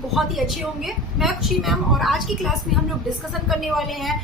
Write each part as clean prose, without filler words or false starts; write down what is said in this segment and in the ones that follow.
बहुत ही अच्छे होंगे। मैं खुशी मैम और आज की क्लास में हम लोग डिस्कशन करने वाले हैं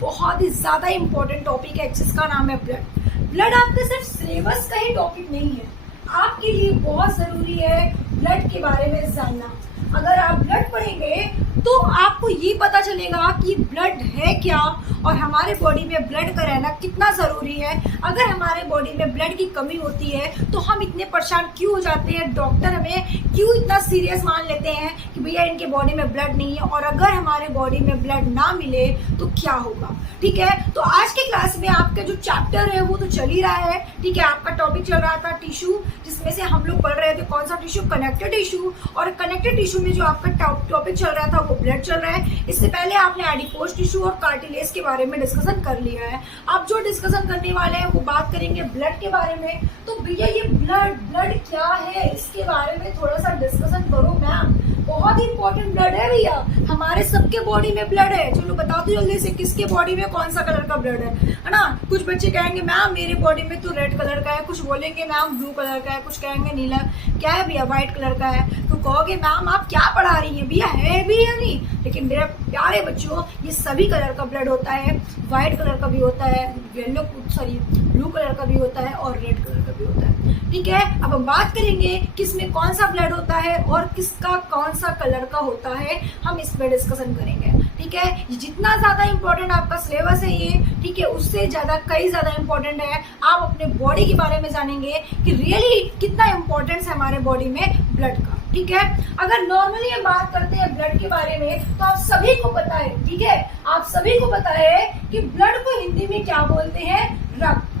बहुत ही ज़्यादा इम्पोर्टेंट टॉपिक है जिसका नाम है ब्लड। ब्लड आपके सिर्फ सिलेबस का ही टॉपिक नहीं है, आपके लिए बहुत ज़रूरी है ब्लड के बारे में जानना। अगर आप ब्लड पढ़ेंगे तो आपको ये पता चलेगा कि ब्लड है क्या और हमारे बॉडी में ब्लड का रहना कितना ज़रूरी है। अगर हमारे बॉडी में ब्लड की कमी होती है तो हम इतने परेशान क्यों हो जाते हैं, डॉक्टर हमें क्यों इतना सीरियस मान लेते हैं कि भैया इनके बॉडी में ब्लड नहीं है, और अगर हमारे बॉडी में ब्लड ना मिले तो क्या होगा। ठीक है, तो आज के क्लास में आपका जो चैप्टर है वो तो चल ही रहा है। ठीक है, आपका टॉपिक चल रहा था टिश्यू, जिसमें से हम लोग पढ़ रहे थे कौन सा टिश्यू, कनेक्टेड टिश्यू। और कनेक्टेड टिश्यू में जो आपका टॉपिक चल रहा था वो ब्लड चल रहा है। इससे पहले आपने एडिपोज टिश्यू और कार्टिलेज के बारे में डिस्कशन कर लिया है। अब जो डिस्कशन करने वाले हैं वो बात करेंगे ब्लड के बारे में। तो भैया ये ब्लड क्या है, इसके बारे में थोड़ा सा डिस्कशन करो मैम। बहुत ही इंपॉर्टेंट ब्लड है भैया, हमारे सबके बॉडी में ब्लड है। चलो बता दो जल्दी से किसके बॉडी में कौन सा कलर का ब्लड है ना। कुछ बच्चे कहेंगे मैम मेरे बॉडी में तो रेड कलर का है, कुछ बोलेंगे मैम ब्लू कलर का है, कुछ कहेंगे नीला, क्या है भैया व्हाइट कलर का है। तो कहोगे मैम आप क्या पढ़ा रही हैं भैया, है भी या नहीं। लेकिन मेरे प्यारे बच्चों ये सभी कलर का ब्लड होता है, व्हाइट कलर का भी होता है, ब्लू कलर का भी होता है और रेड कलर का भी होता है। ठीक है, अब हम बात करेंगे किसमें कौन सा ब्लड होता है और किसका कौन सा कलर का होता है, हम इस पर डिस्कशन करेंगे। ठीक है, जितना ज्यादा इंपॉर्टेंट आपका सिलेबस है ये, ठीक है, उससे ज्यादा कई ज्यादा इंपॉर्टेंट है आप अपने बॉडी के बारे में जानेंगे कि रियली कितना इंपॉर्टेंस है हमारे बॉडी में ब्लड का। ठीक है, अगर नॉर्मली हम बात करते हैं ब्लड के बारे में तो आप सभी को पता है, ठीक है, आप सभी को पता है कि ब्लड को हिंदी में क्या बोलते हैं, रक्त।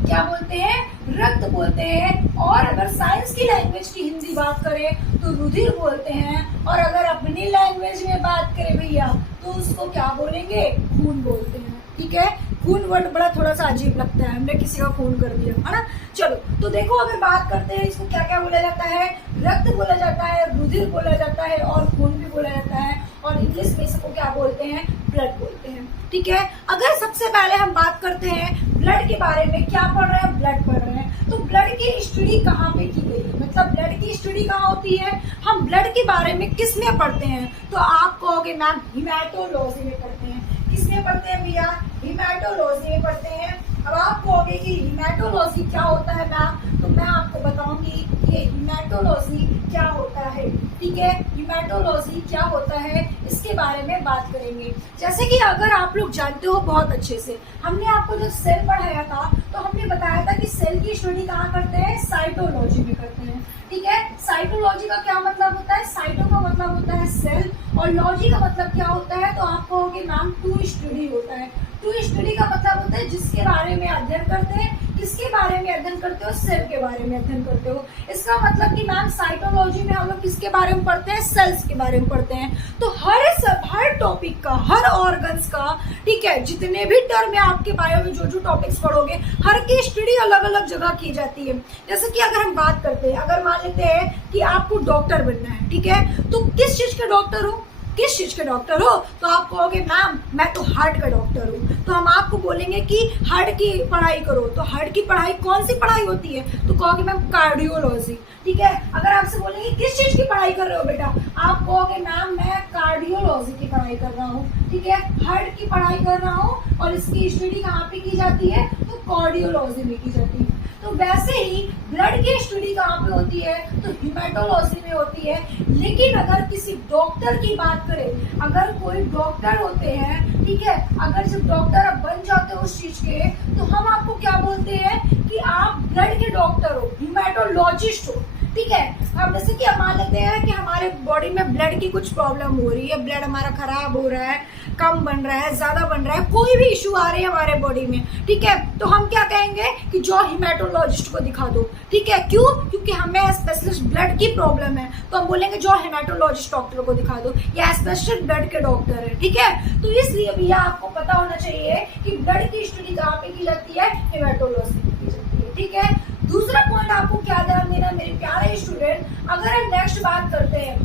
क्या बोलते हैं, रक्त बोलते हैं। और अगर साइंस की लैंग्वेज की हिंदी बात करें तो रुधिर बोलते हैं, और अगर अपनी लैंग्वेज में बात करें भैया तो उसको क्या बोलेंगे, खून बोलते हैं। ठीक है, खून वर्ड बड़ा थोड़ा सा अजीब लगता है, हमने किसी का खून कर दिया है ना। चलो तो देखो अगर बात करते हैं इसको क्या क्या बोला जाता है, रक्त बोला जाता है, रुधिर बोला जाता है और खून भी बोला जाता है, और इंग्लिश में इसको क्या बोलते हैं, ब्लड बोलते हैं। ठीक है, अगर सबसे पहले हम बात करते हैं ब्लड के बारे में, क्या पढ़ रहे हैं, ब्लड पढ़ रहे हैं, तो ब्लड की स्टडी कहाँ पे की गई है, मतलब ब्लड की स्टडी कहाँ होती है, हम ब्लड के बारे में किस में पढ़ते हैं। तो आप कहोगे मैम हिमेटोलॉजी में पढ़ते हैं। किसमें पढ़ते हैं भैया, हिमेटोलॉजी में पढ़ते हैं। अब आप कहोगे कि हिमेटोलॉजी क्या होता है मैम, तो मैं आपको बताऊंगी कि हिमेटोलॉजी क्या होता है। ठीक है, हिमेटोलॉजी क्या होता है इसके बारे में बात करेंगे। जैसे कि अगर आप लोग जानते हो बहुत अच्छे से, हमने आपको जब सेल पढ़ाया था तो हमने बताया था कि सेल की स्टडी कहाँ करते हैं, साइटोलॉजी में करते हैं। ठीक है, साइटोलॉजी का क्या मतलब होता है, साइटो का मतलब होता है सेल और लॉजी का मतलब क्या होता है, तो आप कहोगे मैम टू स्टडी होता है। टू स्टडी का मतलब होता है जिसके बारे में अध्ययन करते हैं, किसके बारे में अध्ययन करते हो, सेल के बारे में अध्ययन करते हो। इसका मतलब कि मैम साइटोलॉजी में हम लोग किसके बारे में पढ़ते हैं, सेल्स के बारे में पढ़ते हैं। तो हर टॉपिक का, हर ऑर्गन्स का, ठीक है, जितने भी टर्म है आपके बायो में जो टॉपिक्स पढ़ोगे हर की स्टडी अलग अलग जगह की जाती है। जैसे कि अगर हम बात करते हैं, अगर मान लेते हैं कि आपको डॉक्टर बनना है, ठीक है, तो किस चीज के डॉक्टर हो, किस चीज के डॉक्टर हो, तो आप कहोगे मैम मैं तो हार्ट का डॉक्टर हूँ। तो हम आपको बोलेंगे कि हार्ट की पढ़ाई करो, तो हार्ट की पढ़ाई कौन सी पढ़ाई होती है, तो कहोगे मैम कार्डियोलॉजी। ठीक है, अगर आपसे बोलेंगे किस चीज की पढ़ाई कर रहे हो बेटा, आप कहोगे मैम मैं कार्डियोलॉजी की पढ़ाई कर रहा हूँ। ठीक है, हार्ट की पढ़ाई कर रहा हूँ और इसकी स्टडी कहाँ पे की जाती है, तो कार्डियोलॉजी में की जाती है। तो वैसे ही ब्लड की स्टडी कहाँ पे होती है, तो हिमेटोलॉजी में होती है। लेकिन अगर किसी डॉक्टर की बात करें, अगर कोई डॉक्टर होते हैं, ठीक है, अगर जब डॉक्टर आप बन जाते हो उस चीज के, तो हम आपको क्या बोलते हैं कि आप ब्लड के डॉक्टर हो, हिमेटोलॉजिस्ट हो। ठीक है, अब जैसे कि हम मान लेते हैं कि हमारे बॉडी में ब्लड की कुछ प्रॉब्लम हो रही है, ब्लड हमारा खराब हो रहा है, कम बन रहा है, ज्यादा बन रहा है, कोई भी इश्यू आ रही है हमारे बॉडी में, ठीक है, तो हम क्या कहेंगे कि जो हिमेटोलॉजिस्ट को दिखा दो। ठीक है, क्यों, क्योंकि हमें स्पेशलिस्ट ब्लड की प्रॉब्लम है, तो हम बोलेंगे जो हिमेटोलॉजिस्ट डॉक्टर को दिखा दो, या स्पेशलिस्ट ब्लड के डॉक्टर है। ठीक है, तो इसलिए भैया आपको पता होना चाहिए कि ब्लड की स्टडी कहाँ पे की जाती है, हिमेटोलॉजी में की जाती है। ठीक है, दूसरा पॉइंट आपको क्या ध्यान देना मेरे प्यारे स्टूडेंट, अगर हम नेक्स्ट बात करते हैं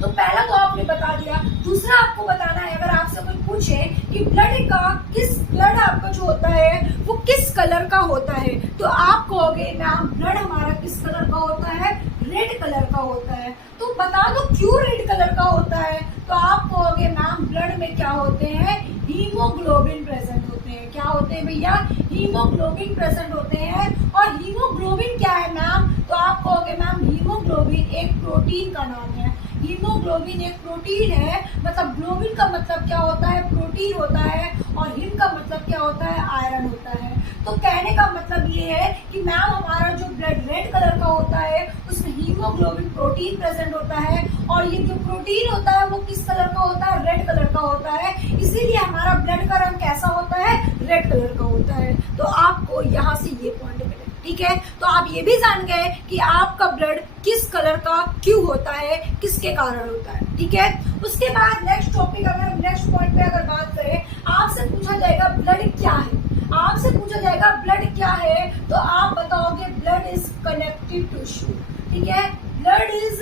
तो पहला तो आपने बता दिया, दूसरा आपको बताना है, अगर आपसे कोई पूछे कि ब्लड आपका जो होता है वो किस कलर का होता है, तो आप कहोगे मैम ब्लड हमारा किस कलर का होता है, रेड कलर का होता है। तो बता दो क्यों रेड कलर का होता है? तो आप कहोगे मैम ब्लड में क्या होते हैं, हीमोग्लोबिन प्रेजेंट होते हैं। क्या होते हैं भैया? हीमोग्लोबिन प्रेजेंट होते हैं। और हीमोग्लोबिन क्या है मैम? तो आप कहोगे मैम हीमोग्लोबिन एक प्रोटीन का नाम है। हीमोग्लोबिन एक प्रोटीन है, मतलब ग्लोबिन का मतलब क्या होता है, प्रोटीन होता है, और हिम का मतलब क्या होता है, आयरन होता है। तो कहने का मतलब ये है कि मैम हमारा जो ब्लड रेड कलर का होता है उसमें हीमोग्लोबिन प्रोटीन प्रेजेंट होता है, और ये जो प्रोटीन होता है वो किस कलर का होता है, रेड कलर का होता है। इसीलिए हमारा ब्लड का रंग कैसा होता है, रेड कलर का होता है। तो आपको यहाँ से ये पॉइंट मिले, ठीक है। तो आप ये भी जान गए कि आपका ब्लड किस कलर का क्यों होता है, किसके कारण होता है, ठीक है। उसके बाद नेक्स्ट टॉपिक, अगर हम नेक्स्ट पॉइंट पे अगर बात करें, आपसे पूछा जाएगा ब्लड क्या है। आपसे पूछा जाएगा ब्लड क्या है, तो आप बताओगे ब्लड इज कनेक्टिव टिश्यू, ठीक है। Blood is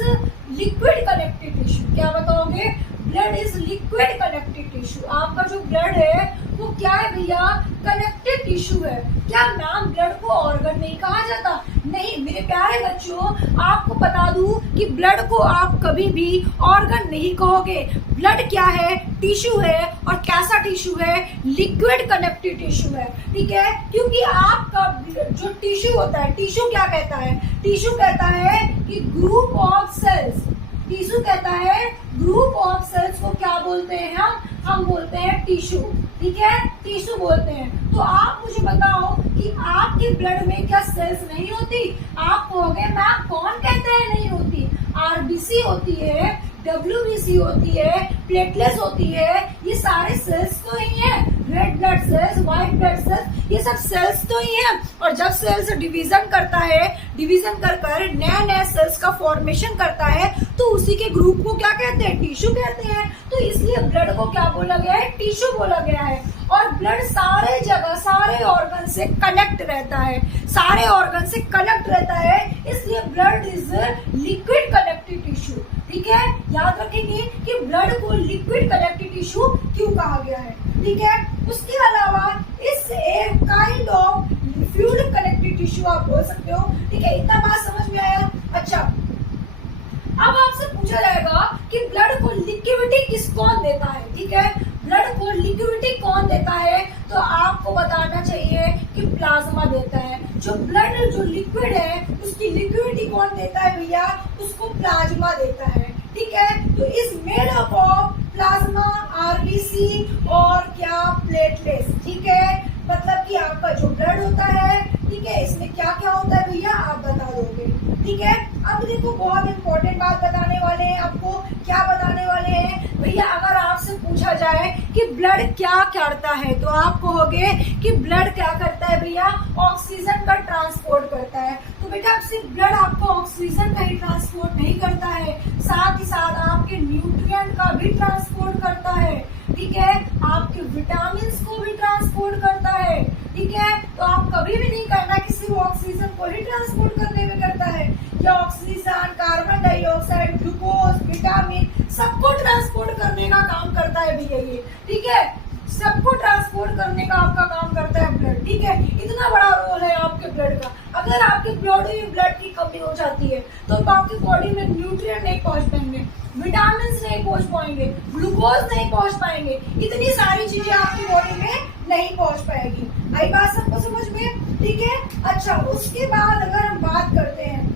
liquid connective tissue. क्या बताओगे? Blood is liquid connective tissue. आपका जो ब्लड है वो क्या है भैया? कनेक्टिव टिश्यू है। क्या मैम ब्लड को ऑर्गन नहीं कहा जाता? नहीं मेरे प्यारे बच्चों, आपको बता दूं कि ब्लड को आप कभी भी ऑर्गन नहीं कहोगे। ब्लड क्या है? टिश्यू है, और कैसा टिश्यू है? लिक्विड कनेक्टिव टिश्यू है, ठीक है। क्योंकि आपका जो टिश्यू होता है, टिश्यू क्या कहता है? टिश्यू कहता है कि ग्रुप ऑफ सेल्स। टिश्यू कहता है ग्रुप ऑफ सेल्स को क्या बोलते हैं हम बोलते हैं टिश्यू, ठीक है, टिश्यू बोलते हैं। तो आप मुझे बताओ कि आपके ब्लड में क्या सेल्स नहीं होती? आप कहोगे मैम कौन कहता है नहीं होती? आरबीसी होती है, डब्ल्यूबीसी होती है, प्लेटलेट्स होती है, ये सारे सेल्स तो ही है। Red blood cells, white blood cells, ये सब सेल्स तो ही है। और जब सेल्स डिवीजन करता है, डिवीजन कर नए नए सेल्स का फॉर्मेशन करता है, तो उसी के ग्रुप को क्या कहते हैं? टिश्यू कहते हैं। तो इसलिए ब्लड को क्या बोला गया है? टिश्यू बोला गया है। और ब्लड सारे जगह, सारे ऑर्गन से कनेक्ट रहता है, सारे ऑर्गन से कनेक्ट रहता है, इसलिए blood is liquid connective tissue, ठीक है। याद रखेंगे कि ब्लड को लिक्विड कनेक्टिव टिश्यू क्यों कहा गया है, ठीक है। उसके अलावा इस एक kind of fluid connective tissue आप बोल सकते हो, ठीक है। इतना बात समझ में आया? अच्छा, अब आपसे पूछा जाएगा कि ब्लड को लिक्विडिटी किस कौन देता है, ठीक है। ब्लड को लिक्विडिटी कौन देता है? तो आपको बताना चाहिए कि प्लाज्मा देता है। जो ब्लड जो लिक्विड है उसकी लिक्विडिटी कौन देता है भैया? उसको प्लाज्मा देता है, ठीक है। तो इस made up of plasma, RBC और क्या प्लेटलेट्स, ठीक है। मतलब कि आपका जो ब्लड होता है, ठीक है, इसमें क्या क्या होता है भैया आप बता दोगे, ठीक है। अब देखो बहुत इंपॉर्टेंट बात बताने वाले हैं आपको। क्या बताने वाले हैं भैया? अगर आपसे पूछा जाए कि ब्लड क्या करता है, तो आप कहोगे कि ब्लड क्या करता है भैया? ऑक्सीजन का ट्रांसपोर्ट करता है। तो बेटा सिर्फ ब्लड आपको ऑक्सीजन का ही ट्रांसपोर्ट नहीं करता है, साथ ही साथ आपके न्यूट्रिएंट का भी ट्रांसपोर्ट करता है, ठीक है। आपके विटामिन को भी ट्रांसपोर्ट करता है, ठीक है। तो आप कभी भी नहीं करना कि सिर्फ ऑक्सीजन को ही ट्रांसपोर्ट करने में करता है। या oxygen, carbon dioxide, glucose, vitamin सबको ट्रांसपोर्ट करने का काम करता है भैया ये, ठीक है। सबको ट्रांसपोर्ट करने का आपका काम करता है ब्लड, ठीक है। इतना बड़ा रोल है आपके ब्लड का। अगर आपके बॉडी में ब्लड की कमी हो जाती है तो आपकी बॉडी में न्यूट्रिएंट नहीं पहुंच पाएंगे, विटामिन नहीं पहुंच पाएंगे, ग्लूकोज नहीं पहुंच पाएंगे, इतनी सारी चीजें आपकी बॉडी में नहीं पहुंच पाएगी। आई बात सबको समझ में, ठीक है। अच्छा, उसके बाद अगर हम बात करते हैं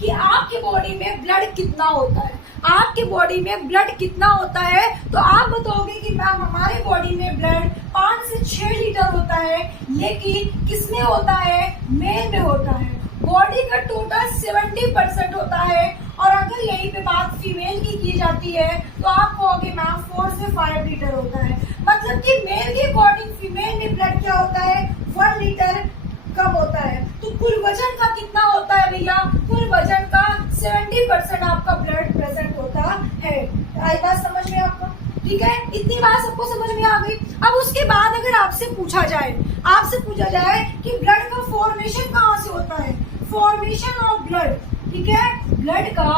कि आपके बॉडी में ब्लड कितना होता है, आपके बॉडी में ब्लड कितना होता है, तो आप बताओगे कि मैम हमारे बॉडी में ब्लड 5 से 6 लीटर होता है। लेकिन किसमें होता है? मेल में होता है। बॉडी का टोटल 70% होता है। और अगर यहीं पे बात फीमेल की जाती है तो आप कहोगे मैम 4 से 5 लीटर होता है। मतलब कि मेल के अकॉर्डिंग फीमेल में ब्लड क्या होता है? 1 लीटर कम होता है। तो कुल वजन का कितना होता है भैया? कुल वजन का 70% आपका ब्लड प्रेजेंट होता है। आई बात समझ में आपको, ठीक है। इतनी बात सबको समझ में आ गई। अब उसके बाद अगर आपसे पूछा जाए कि ब्लड का फॉर्मेशन कहाँ से होता है, फॉर्मेशन ऑफ ब्लड, ठीक है, ब्लड का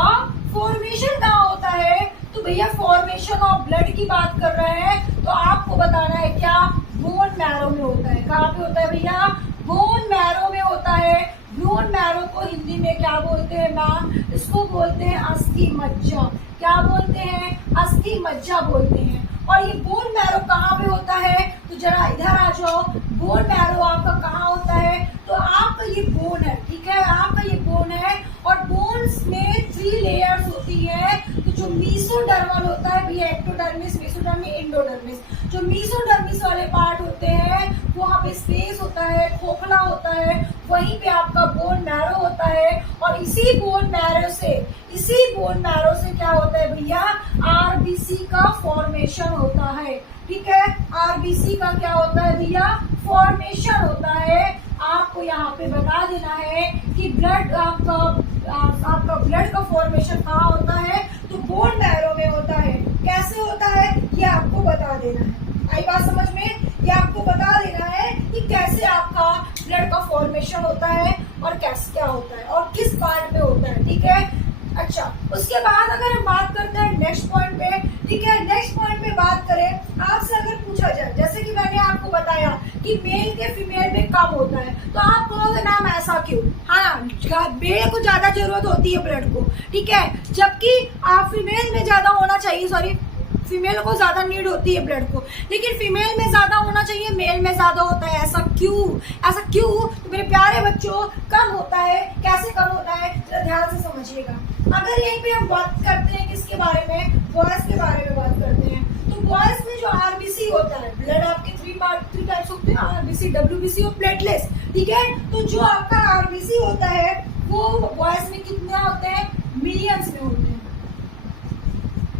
फॉर्मेशन कहाँ होता है, तो भैया फॉर्मेशन ऑफ ब्लड की बात कर रहे हैं तो आपको बताना है क्या? बोन मैरो में होता है। कहाँ पे होता है भैया? बोन मैरो में होता है। बोन मैरो को हिंदी में क्या बोलते हैं मैम? इसको बोलते हैं अस्थि मज्जा। क्या बोलते हैं? अस्थि मज्जा बोलते हैं। और ये बोन मैरो कहाँ पे होता है? तो जरा इधर आ जाओ। बोन मैरो आपका कहाँ होता है? तो आपका ये बोन है, ठीक है, आपका ये बोन है। और बोन्स में 3 लेयर्स होती है। तो जो मीसोडर्मल होता है भैया, एक्टोडर्मिस, मेसोडर्मिस, एंडोडर्मिस। जो मीसोडर्मिस वाले पार्ट होते हैं वहाँ पे स्पेस होता है, खोखला होता है, वहीं पे आपका बोन मैरो होता है। और इसी बोन मैरो से क्या होता है भैया? आरबीसी का फॉर्मेशन होता है, ठीक है। आरबीसी का क्या होता है भैया? फॉर्मेशन होता है। आपको यहाँ पे बता देना है कि ब्लड आपका ब्लड का फॉर्मेशन कहाँ होता है? तो बोन मैरो में होता है। कैसे होता है ये आपको बता देना है। आई बात समझ में? ये आपको बता देना है कि कैसे आपका ब्लड का फॉर्मेशन होता है और कैसे क्या होता है और किस पार्ट में होता है, ठीक है। अच्छा, उसके बाद अगर हम बात करते हैं नेक्स्ट पॉइंट पे, ठीक है, नेक्स्ट पॉइंट पे बात करें, आपसे अगर पूछा जाए, जैसे कि मैंने आपको बताया कि मेल के फीमेल में कम होता है, तो आप कहोगे मैम ऐसा क्यों? हाँ, मेल को ज्यादा जरूरत होती है ब्लड को, ठीक है, जबकि आप फीमेल में ज्यादा होना चाहिए, सॉरी फीमेल को ज्यादा नीड होती है ब्लड को, लेकिन फीमेल में ज्यादा होना चाहिए, मेल में ज्यादा होता है। ऐसा क्यों? तो मेरे प्यारे बच्चों, कम होता है। कैसे कम होता है जरा ध्यान से समझिएगा। अगर यहीं पे हम बात करते हैं किसके बारे में? बॉयज के बारे में बात करते हैं। तो बॉयज में जो आरबीसी होता है, ब्लड आपके 3 टाइप्स होते हैं, आरबीसी, डब्ल्यूबीसी और प्लेटलेट्स, ठीक है। तो जो आपका आरबीसी होता है वो बॉयज में कितने होते हैं? मिलियंस में होते हैं,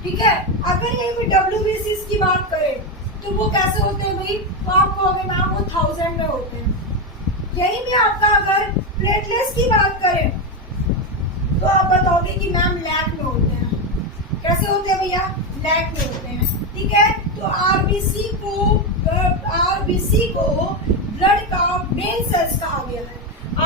ठीक है। अगर यहीं पे डब्ल्यूबीसी की बात करें तो वो कैसे होते हैं भाई? तो आप कहोगे मैम वो 1000 में होते हैं। यहीं पे आपका अगर प्लेटलेट्स की बात करें तो आप बताओगे कि मैम लाख में होते हैं। कैसे होते हैं भैया? लाख में होते हैं, ठीक है। तो आरबीसी को ब्लड का मेन सेल्स कहा गया है।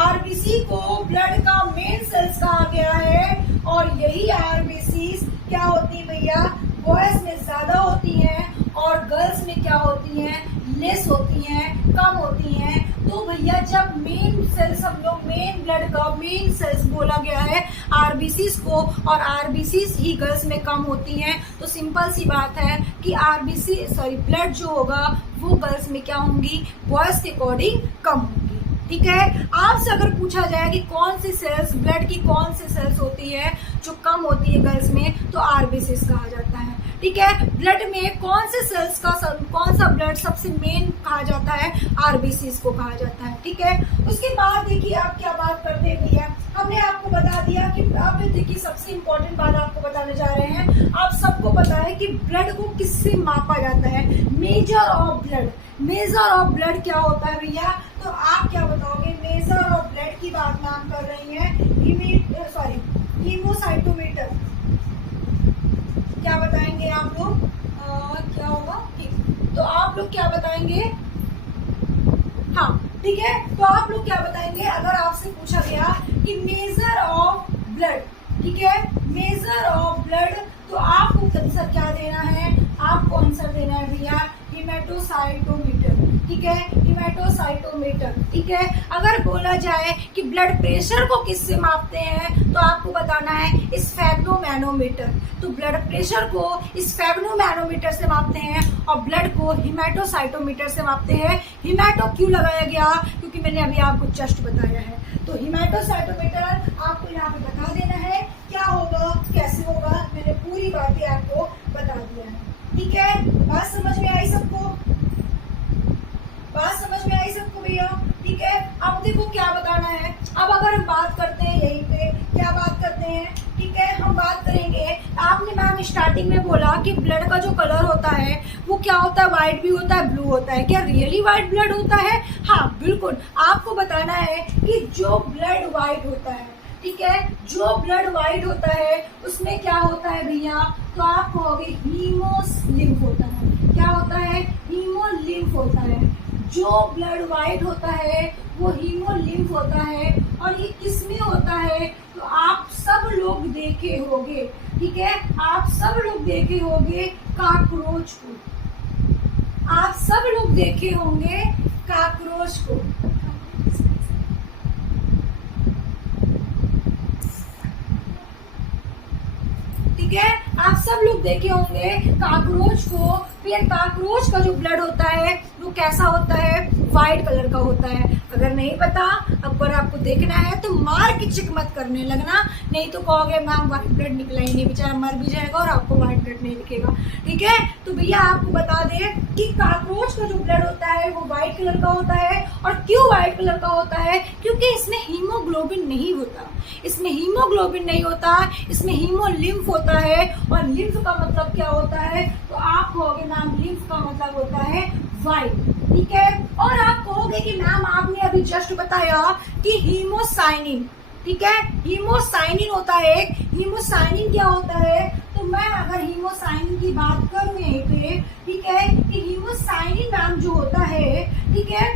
आरबीसी को ब्लड का मेन सेल्स कहा गया है। और यही आरबीसी क्या होती है भैया? बॉयज में ज्यादा होती हैं और गर्ल्स में क्या होती हैं? लेस होती हैं, कम होती हैं। तो भैया जब मेन सेल्स, हम लोग मेन ब्लड का मेन सेल्स बोला गया है आरबीसीज को, और आरबीसीज ही गर्ल्स में कम होती हैं, तो सिंपल सी बात है कि ब्लड जो होगा वो गर्ल्स में क्या होंगी? बॉयज के अकॉर्डिंग कम होंगी, ठीक है। आपसे अगर पूछा जाए कि कौन सी सेल्स, ब्लड की कौन सी सेल्स होती है जो कम होती है गर्ल्स में, तो आरबीसीज कहा जाता है, ठीक है। ब्लड में कौन से सेल्स का कौन सा ब्लड सबसे मेन कहा जाता है? आरबीसीज को कहा जाता है, ठीक है। उसके बाद देखिए आप क्या बात करते हैं भैया, हमने आपको बता दिया कि अब देखिए सबसे इम्पोर्टेंट बात आपको बताने जा रहे हैं। आप सबको पता है कि ब्लड को किससे मापा जाता है? Measure of blood. Measure of blood क्या होता है भैया? तो आप क्या बताओगे? मेजर ऑफ ब्लड की बात नाम कर रही है हीमोसाइटोमीटर। क्या बताएंगे आप लोग? क्या होगा? ठीक, तो आप लोग क्या बताएंगे? हाँ, ठीक है, तो आप लोग क्या बताएंगे अगर आपसे पूछा गया कि मेजर ऑफ ब्लड, ठीक है, मेजर ऑफ ब्लड, तो आपको आंसर क्या देना है? आपको आंसर देना है भैया हीमेटोसाइटोमीटर, ठीक है, हीमेटोसाइटोमीटर, ठीक है। अगर बोला जाए कि ब्लड प्रेशर को किससे मापते हैं, तो आपको बताना है स्फेग्नोमैनोमीटर। तो ब्लड प्रेशर को स्फेग्नोमैनोमीटर से मापते हैं और ब्लड को हीमेटोसाइटोमीटर से मापते हैं। हीमेटो क्यों लगाया गया? क्योंकि मैंने अभी आपको जस्ट बताया है। तो हीमेटोसाइटोमीटर आपको यहाँ पे बता देना है क्या होगा, कैसे होगा, मैंने पूरी बातें आपको बता दिया है, ठीक है। बात समझ में आई सबको? बात समझ में आई सबको भैया? ठीक है। अब देखो क्या बताना है। अब अगर हम बात करते हैं यहीं पे, क्या बात करते हैं, ठीक है, हम बात करेंगे। आपने मैम स्टार्टिंग में बोला कि ब्लड का जो कलर होता है वो क्या होता है? व्हाइट भी होता है, ब्लू होता है। क्या रियली व्हाइट ब्लड होता है? हाँ बिल्कुल। आपको बताना है कि जो ब्लड व्हाइट होता है, ठीक है, जो ब्लड व्हाइट होता है उसमें क्या होता है भैया? तो आप कहोगे हीमोलिम्फ होता है। क्या होता है? हीमोलिम्फ होता है। जो ब्लड व्हाइट होता है वो हीमोलिम्फ होता है। और ये किसमें होता है? तो आप सब लोग देखे होंगे, ठीक है, आप सब लोग देखे होंगे कॉकरोच को। आप सब लोग देखे होंगे कॉकरोच को। ठीक है। आप सब लोग देखे होंगे काकरोच को, फिर काकरोच का जो ब्लड होता है वो कैसा होता है, व्हाइट कलर का होता है। अगर नहीं पता, अगर आपको देखना है तो मार के चेक मत करने लगना, नहीं तो कहोगे मैम व्हाइट ब्लड निकला ही नहीं, बेचारा मर भी जाएगा और आपको व्हाइट ब्लड नहीं दिखेगा। ठीक है, तो भैया आपको बता दें कि काकरोच का जो ब्लड होता है वो व्हाइट कलर का होता है। और क्यों व्हाइट कलर का होता है, क्योंकि इसमें हीमोग्लोबिन नहीं होता, इसमें हीमोग्लोबिन नहीं होता, इसमें हीमोलिम्फ होता है। और लिम्फ का मतलब क्या होता है, तो आप कहोगे मैम लिम्फ का मतलब होता है व्हाइट। ठीक है, और आप कहोगे कि मैम आपने अभी जस्ट बताया कि हीमोसाइनिन, ठीक है, हीमोसाइनिन होता है। हीमोसाइनिन क्या होता है, तो मैं अगर हीमोसाइनिन की बात करूं यहीं पे, ठीक है, कि हीमोसाइनिन मैम जो होता है, ठीक है,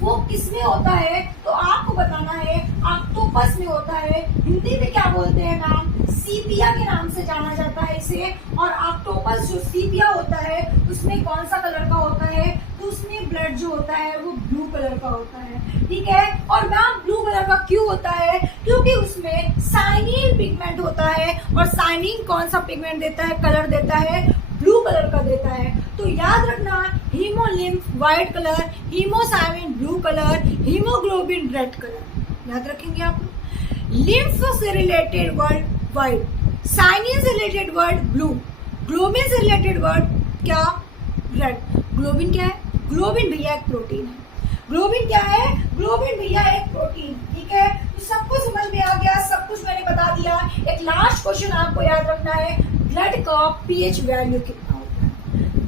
वो किसमें होता है, तो आपको बताना है ऑक्टोपस में होता है। हिंदी में क्या बोलते हैं मैम, सीपिया के नाम से जाना जाता है इसे। और ऑक्टोपस जो सीपिया होता है उसमें कौन सा कलर का होता है, तो उसमें ब्लड जो होता है वो ब्लू कलर का होता है। ठीक है, और मैम ब्लू कलर का क्यों होता है, क्योंकि उसमें साइनिन पिगमेंट होता है। और साइनिन कौन सा पिगमेंट देता है, कलर देता है, ब्लू कलर का देता है। तो याद रखना, haemolymph white colour, haemocyanin blue colour, haemoglobin red colour, याद रखेंगे आप। लिम्फ से रिलेटेड वर्ड व्हाइट, साइनिन से रिलेटेड वर्ड ब्लू, ग्लोबिन से रिलेटेड वर्ड क्या, रेड। ग्लोबिन क्या है, ग्लोबिन भैया एक प्रोटीन है। ग्लोबिन क्या है, ग्लोबिन भैया एक प्रोटीन। ठीक है, तो सब कुछ समझ में आ गया, सब कुछ मैंने बता दिया। एक लास्ट क्वेश्चन आपको याद रखना है, ब्लड का पीएच वैल्यू कितना होता है,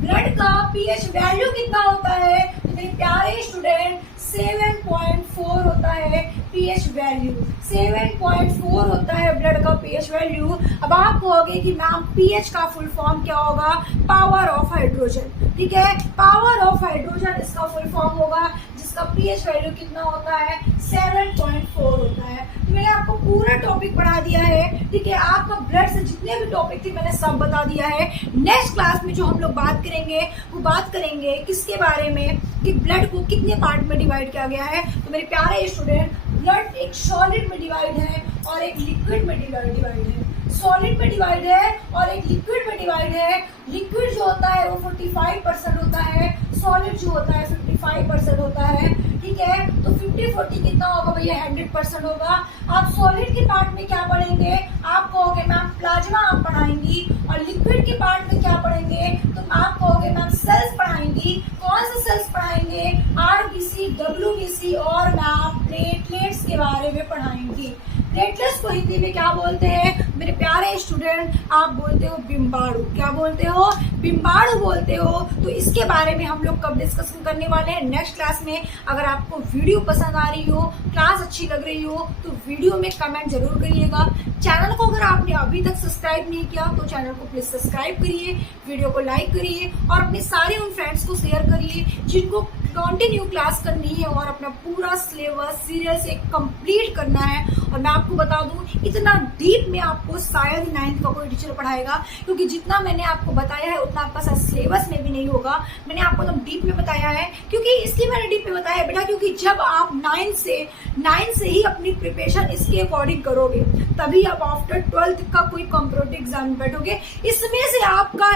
ब्लड का पीएच वैल्यू कितना होता है, तो मेरे प्यारे स्टूडेंट 7.4 होता है पीएच वैल्यू, 7.4 होता है ब्लड का पीएच वैल्यू। अब आप कहोगे कि मैम पीएच का फुल फॉर्म क्या होगा, पावर ऑफ हाइड्रोजन। ठीक है, पावर ऑफ हाइड्रोजन इसका फुल फॉर्म होगा, जिसका पीएच वैल्यू कितना होता है, 7.4 होता है। तो मैंने आपको पूरा टॉपिक पढ़ा दिया है। ठीक है, आपका ब्लड से जितने भी टॉपिक थे मैंने सब बता दिया है। नेक्स्ट क्लास में जो हम लोग बात करेंगे वो बात करेंगे किसके बारे में, कि ब्लड को कितने पार्ट में डिवाइड किया गया है। तो मेरे प्यारे स्टूडेंट, ब्लड एक सॉलिड में डिवाइड है और एक लिक्विड में डिवाइड है। सॉलिड में डिवाइड है और एक लिक्विड में डिवाइड है। लिक्विड जो होता है वो 45% होता है, सॉलिड जो होता है 55% होता है। ठीक है, तो 50-40 कितना होगा भैया, 100% होगा। आप सॉलिड के पार्ट में क्या पढ़ेंगे, आप कहोगे मैम प्लाज्मा आप पढ़ाएंगी। और लिक्विड के पार्ट में क्या पढ़ेंगे, तो आप कहोगे मैम सेल्स पढ़ाएंगी। कौन से सेल्स पढ़ाएंगे, आरबीसी, डब्ल्यूबीसी और मैम प्लेटलेट्स के बारे में पढ़ाएंगी। प्लेटलेट्स को हिंदी में क्या बोलते हैं मेरे प्यारे स्टूडेंट, आप बोलते हो बिम्बाणु। क्या बोलते हो, बिम्बाणु बोलते हो। तो इसके बारे में हम लोग कब डिस्कशन करने वाले हैं, नेक्स्ट क्लास में। अगर आपको वीडियो पसंद आ रही हो, क्लास अच्छी लग रही हो, तो वीडियो में कमेंट जरूर करिएगा। चैनल को अगर आपने अभी तक सब्सक्राइब नहीं किया तो चैनल को प्लीज सब्सक्राइब करिए, वीडियो को लाइक करिए और अपने सारे उन फ्रेंड्स को शेयर करिए जिनको कंटिन्यू क्लास करनी है और अपना पूरा सिलेबस सीरियल से कंप्लीट करना है। और मैं आपको बता दूं, इतना डीप में आपको शायद 9th का कोई टीचर पढ़ाएगा, क्योंकि जितना मैंने आपको बताया है उतना आपका सिलेबस में भी नहीं होगा। मैंने आपको एकदम डीप में बताया है, क्योंकि इसलिए मैंने डीप में बताया है बेटा, क्योंकि जब आप 9th से ही अपनी प्रिपरेशन इसके अकॉर्डिंग करोगे, तभी आप आफ्टर 12th का कोई कॉम्पिटिटिव एग्जाम में बैठोगे। इसमें से आपका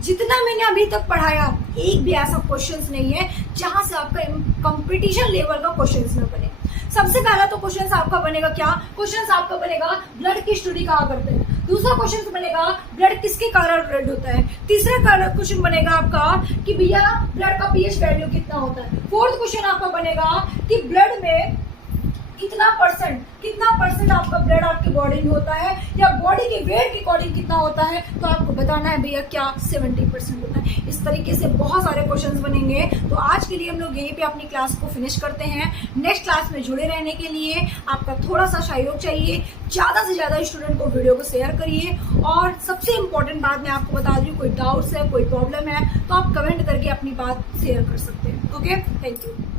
जितना मैंने अभी तक पढ़ाया, एक भी ऐसा क्वेश्चंस नहीं है जहां से आपका कंपटीशन लेवल का क्वेश्चंस न बने। सबसे पहला तो क्वेश्चंस आपका बनेगा क्या, क्वेश्चंस आपका बनेगा ब्लड की स्टडी कहाँ करते हैं। दूसरा क्वेश्चन बनेगा ब्लड किसके कारण रेड होता है। तीसरा क्वेश्चन बनेगा आपका कि भैया ब्लड का पीएच वैल्यू कितना होता है। फोर्थ क्वेश्चन आपका बनेगा कि ब्लड में कितना परसेंट आपका ब्लड आपकी बॉडी में होता है, या बॉडी के वेट के अकॉर्डिंग कितना होता है, तो आपको बताना है भैया क्या 70% होता है। इस तरीके से बहुत सारे क्वेश्चंस बनेंगे। तो आज के लिए हम लोग यहीं पे अपनी क्लास को फिनिश करते हैं। नेक्स्ट क्लास में जुड़े रहने के लिए आपका थोड़ा सा सहयोग चाहिए, ज्यादा से ज्यादा स्टूडेंट को वीडियो को शेयर करिए। और सबसे इंपॉर्टेंट बात मैं आपको बता दूं, कोई डाउट्स है, कोई प्रॉब्लम है, तो आप कमेंट करके अपनी बात शेयर कर सकते हैं। Okay, thank you.